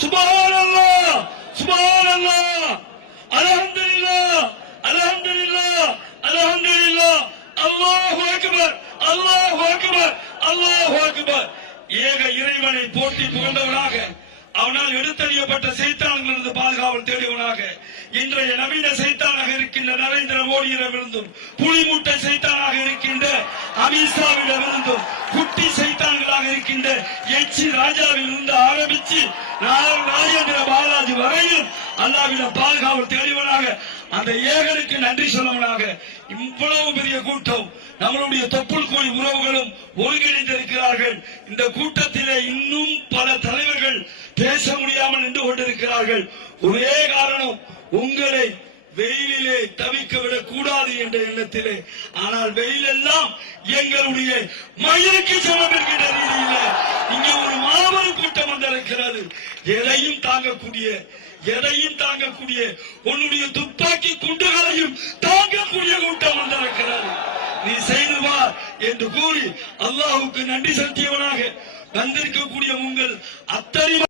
சுப்ஹானல்லாஹ் சுப்ஹானல்லாஹ் அல்ஹம்துலில்லாஹ் அல்ஹம்துலில்லாஹ் அல்ஹம்துலில்லாஹ் அல்லாஹு அக்பர் அல்லாஹு அக்பர் அல்லாஹு அக்பர். ஏக இறைவனை போற்றி புகழ்ந்தவனாக, அவனால் எடுத்தறியப்பட்ட சைத்தான்களிலிருந்து பாதுகாவல் தேடியவனாக, இன்றைய நவீன சைத்தானாக இருக்கின்ற நரேந்திர மோடியிடமிருந்தும், புலிமூட்டை சைத்தானாக இருக்கின்ற அமித்ஷாவிடமிருந்தும், குட்டி சைத்தான்களாக இருக்கின்ற எச்சி ராஜாவில் இருந்து ஆரம்பிச்சு ராஜேந்திர பாலாஜி வரையில் அல்லாஹ்விடம் பாதுகாவல் தேடியவனாக, அந்த ஏகனுக்கு நன்றி சொல்லவனாக, இவ்வளவு பெரிய கூட்டம் நம்மளுடைய தொப்புள் கோழி உறவுகளும் ஒருங்கிணைந்திருக்கிறார்கள். இந்த கூட்டத்திலே இன்னும் பல தலைவர்கள் பேச முடியாமல் நின்று கொண்டிருக்கிறார்கள். ஒரே காரணம், உங்களை வெயிலிலே தவிக்க விடக் கூடாது என்ற எண்ணத்திலே. ஆனால் வெயிலெல்லாம் எங்களுடைய மயிலுக்கு சமம் என்கின்ற ரீதியில இங்கே ஒரு மாபெரும் கூட்டம் வந்திருக்கிறது. எதையும் தாங்கக்கூடிய உன்னுடைய துப்பாக்கி குண்டுகளையும் தாங்கக்கூடிய கூட்டம் வந்திருக்கிறது. நீ செய்து வா என்று கூறி அல்லாஹ்வுக்கு நன்றி செலுத்தியவனாக வந்திருக்கக்கூடிய உங்கள் அத்தனை